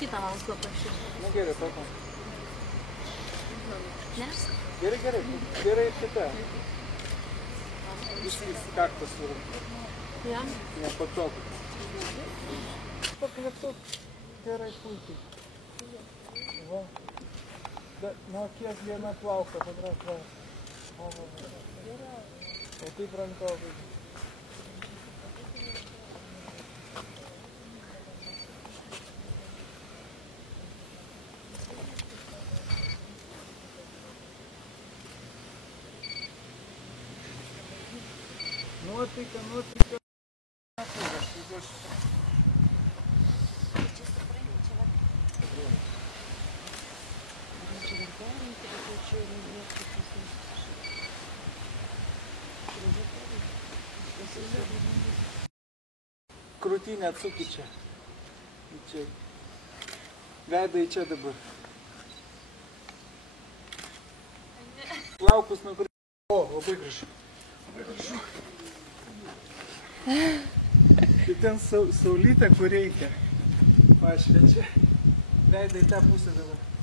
Kitą valandą paprašysiu. Nu gerai, tokio. Ne? Gerai, gerai. Gerai kita. Viskas kaktas yra. Ja. Nepatogu. Pakvėptuk gerai puikiai. Va. Nuo akies viena plauka, patrauk va. O taip rankovai. Nuotaika. Krūtinę atsuk į čia. Veidą į čia dabar. Plaukus nukrūtinę. O, labai gražu. Tai ten saulytė, kur reikia. Pašviečia. Veidą į tą pusę dabar.